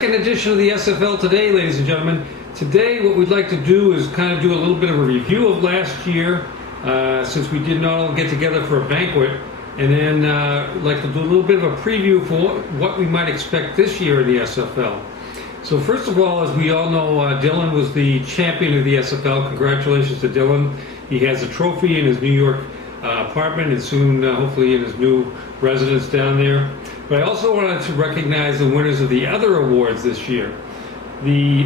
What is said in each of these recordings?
Second edition of the SFL Today, ladies and gentlemen. Today what we'd like to do is kind of do a little bit of a review of last year, since we did not all get together for a banquet, and then like to do a little bit of a preview for what we might expect this year in the SFL. So first of all, as we all know, Dylan was the champion of the SFL. Congratulations to Dylan. He has a trophy in his New York apartment and soon hopefully in his new residence down there. But I also wanted to recognize the winners of the other awards this year. The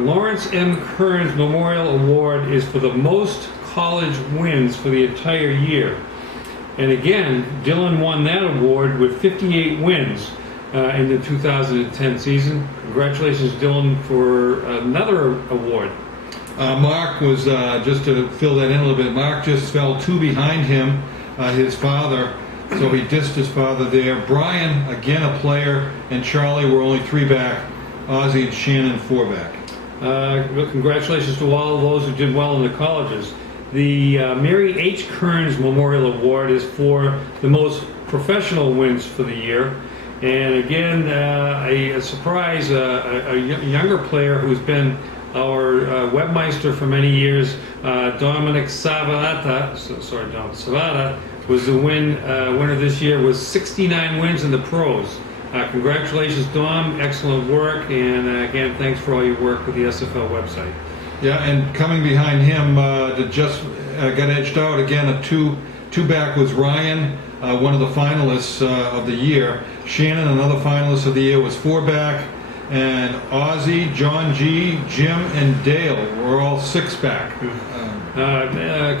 Lawrence M. Kearns Memorial Award is for the most college wins for the entire year. And again, Dylan won that award with 58 wins in the 2010 season. Congratulations, Dylan, for another award. Mark was, just to fill that in a little bit, Mark just fell two behind him, his father. So he dissed his father there. Brian, again a player, and Charlie were only three back. Ozzie and Shannon four back. Congratulations to all of those who did well in the colleges. The Mary H. Kearns Memorial Award is for the most professional wins for the year. And again, a surprise, a younger player who's been our webmeister for many years, Dominic Savata, Savata, was the winner this year with 69 wins in the pros. Congratulations, Dom. Excellent work. And again, thanks for all your work with the SFL website. Yeah, and coming behind him that just got edged out again, a two back was Ryan, one of the finalists of the year. Shannon, another finalist of the year, was four back. And Ozzie, John G., Jim, and Dale were all six back.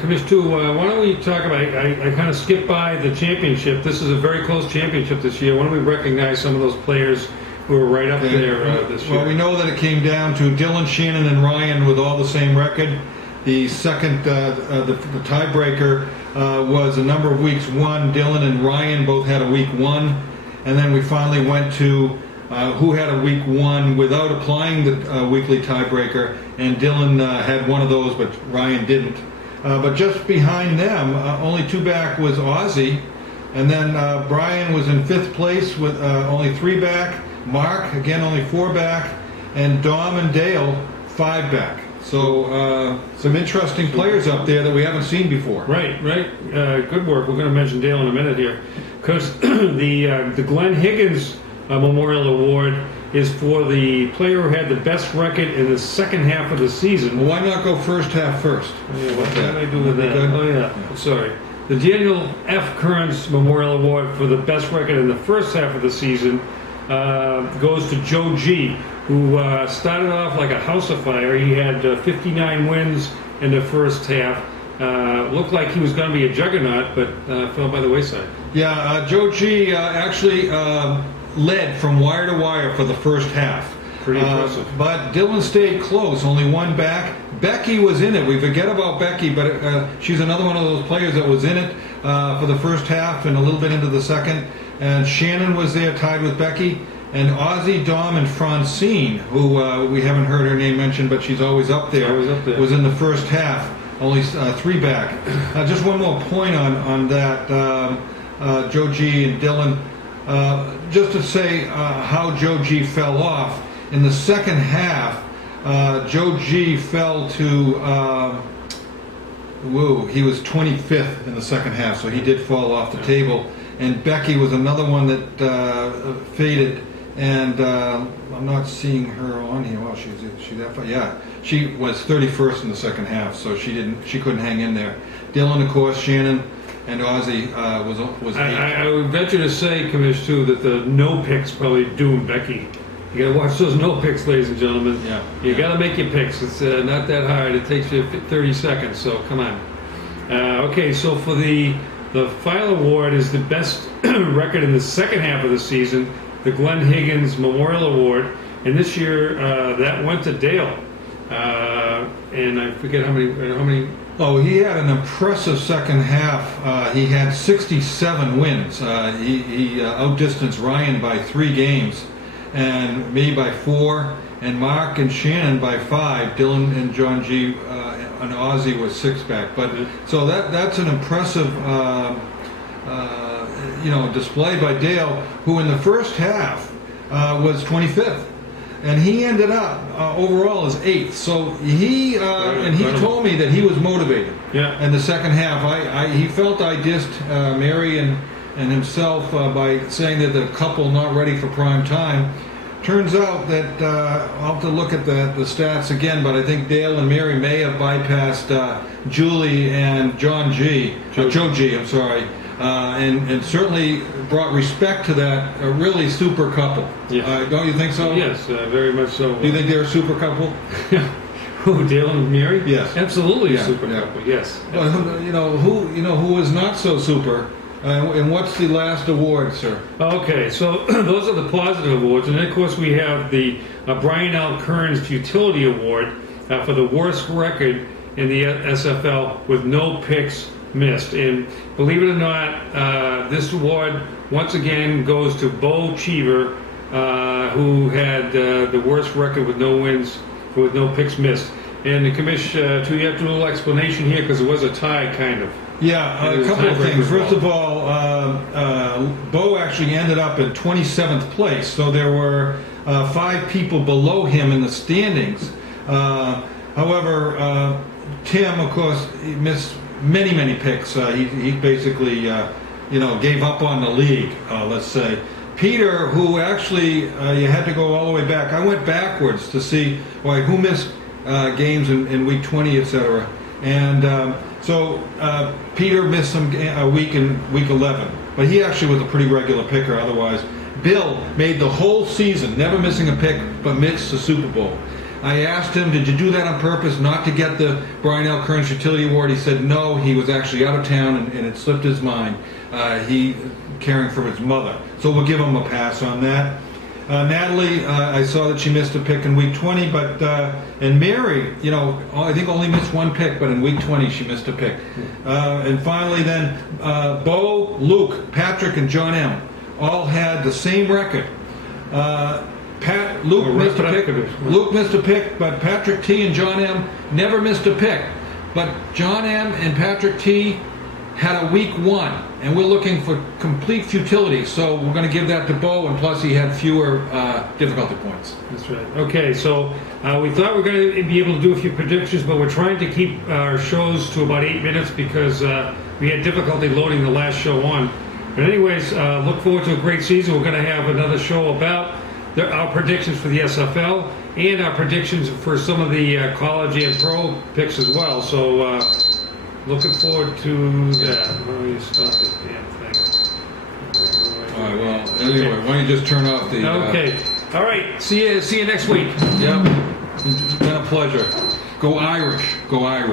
Commissioner, why don't we talk about, I kind of skipped by the championship. This is a very close championship this year. Why don't we recognize some of those players who were right up there this year? Well, we know that it came down to Dylan, Shannon, and Ryan with all the same record. The second, the tiebreaker was a number of weeks one. Dylan and Ryan both had a week one. And then we finally went to who had a week one without applying the weekly tiebreaker, and Dylan had one of those, but Ryan didn't. But just behind them, only two back was Ozzie, and then Brian was in fifth place with only three back. Mark, again, only four back, and Dom and Dale, five back. So some interesting players up there that we haven't seen before. Right. Good work. We're going to mention Dale in a minute here, because the Glenn Higgins Memorial Award is for the player who had the best record in the second half of the season. Well, why not go first half first? Oh, yeah, what did I do with that? Oh, yeah. Sorry. The Daniel F. Kearns Memorial Award for the best record in the first half of the season goes to Joe G., who started off like a house of fire. He had 59 wins in the first half. Looked like he was going to be a juggernaut, but fell by the wayside. Yeah, Joe G. Actually led from wire to wire for the first half. Pretty impressive. But Dylan stayed close, only one back. Becky was in it. We forget about Becky, but she's another one of those players that was in it for the first half and a little bit into the second. And Shannon was there tied with Becky. And Ozzie, Dom, and Francine, who we haven't heard her name mentioned, but she's always up there, was in the first half, only three back. Just one more point on that, Joe G. and Dylan. Just to say how Joe G. fell off. In the second half, Joe G. fell to, he was 25th in the second half, so he did fall off the table. And Becky was another one that faded, and I'm not seeing her on here. Well, she's that far. Yeah, she was 31st in the second half, so she couldn't hang in there. Dylan, of course, Shannon, and Ozzie was eight. I would venture to say, Commish, too, that the no picks probably doomed Becky. You got to watch those no picks, ladies and gentlemen. Yeah. You got to make your picks. It's not that hard. It takes you 30 seconds. So come on. Okay, so for the final award is the best record in the second half of the season, the Glenn Higgins Memorial Award, and this year that went to Dale. And I forget how many. Oh, he had an impressive second half. He had 67 wins. He outdistanced Ryan by 3 games, and me by 4, and Mark and Shannon by 5. Dylan and John G. And Ozzie was 6 back. But so that's an impressive display by Dale, who in the first half was 25th. And he ended up overall as 8th. So he told me that he was motivated. Yeah. In the second half, he felt I dissed Mary and himself by saying that the couple not ready for prime time. Turns out that I'll have to look at the stats again, but I think Dale and Mary may have bypassed Julie and Joe G. I'm sorry, and certainly brought respect to that really super couple. Yes. Don't you think so? Yes, very much so. Do you think they're a super couple? Who, Dale and Mary? Yes, absolutely a super couple. Yes. Well, who is not so super. And what's the last award, sir? Okay, so those are the positive awards, and then of course we have the Brian L. Kearns Futility Award for the worst record in the SFL with no picks missed. And believe it or not, this award once again goes to Bo Cheever, who had the worst record with no wins, with no picks missed. And the commission, you have to do a little explanation here because it was a tie, kind of. Yeah, a couple of things. First of all, Bo actually ended up in 27th place, so there were 5 people below him in the standings. However, Tim, of course, he missed many picks. He basically, gave up on the league, let's say. Peter, who actually, you had to go all the way back. I went backwards to see who missed games in week 20, etc. And so Peter missed a week in week 11, but he actually was a pretty regular picker otherwise. Bill made the whole season, never missing a pick, but missed the Super Bowl. I asked him, did you do that on purpose, not to get the Brian L. Kearns Utility Award? He said no, he was actually out of town and it slipped his mind. He caring for his mother. So we'll give him a pass on that. Natalie, I saw that she missed a pick in week 20, but and Mary, I think only missed 1 pick, but in week 20 she missed a pick. And finally, then Bo, Luke, Patrick, and John M. all had the same record. Luke missed a pick. Luke missed a pick, but Patrick T and John M never missed a pick. But John M and Patrick T had a week 1, and we're looking for complete futility, so we're going to give that to Bo, and plus he had fewer difficulty points. That's right. Okay, so we thought we were going to be able to do a few predictions, but we're trying to keep our shows to about 8 minutes because we had difficulty loading the last show on. But anyways, look forward to a great season. We're going to have another show about our predictions for the SFL and our predictions for some of the college and pro picks as well. So looking forward to that. Why don't you stop this damn thing? All right, well, anyway, why don't you just turn off the... Okay. All right. See you next week. Yep. It's been a pleasure. Go Irish. Go Irish.